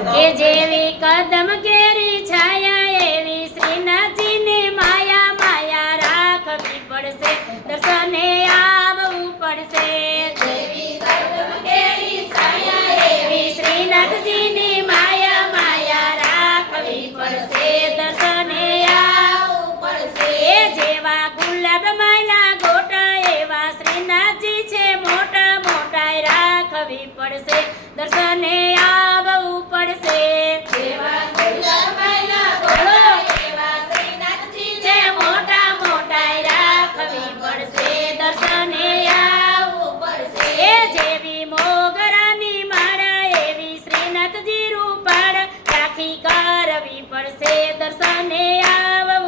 એ જેવી કદમ કેરી છાયા એવી શ્રીનાથજીની માયા માયા રાખવી પડશે દર્શને આવવું પડશે જેવી કદમ કેરી છાયા એવી શ્રીનાથજીની માયા માયા રાખવી પડશે દર્શને આવવું પડશે એ જેવા ગુલાબ માયલા ગોટા એવા શ્રીનાથજી છે મોટા મોટા રાખવી પડશે દર્શને આવવું પડશે જેવા ગુલાબ માયલા ગોટા એવા શ્રીનાથજી છે મોટા મોટા રાખવી પડશે દર્શને આવવું પડશે એ જેવી મોગરાની માળા એવી શ્રીનાથજી રૂપાળ રાખી કરવી પડશે દર્શને આવવું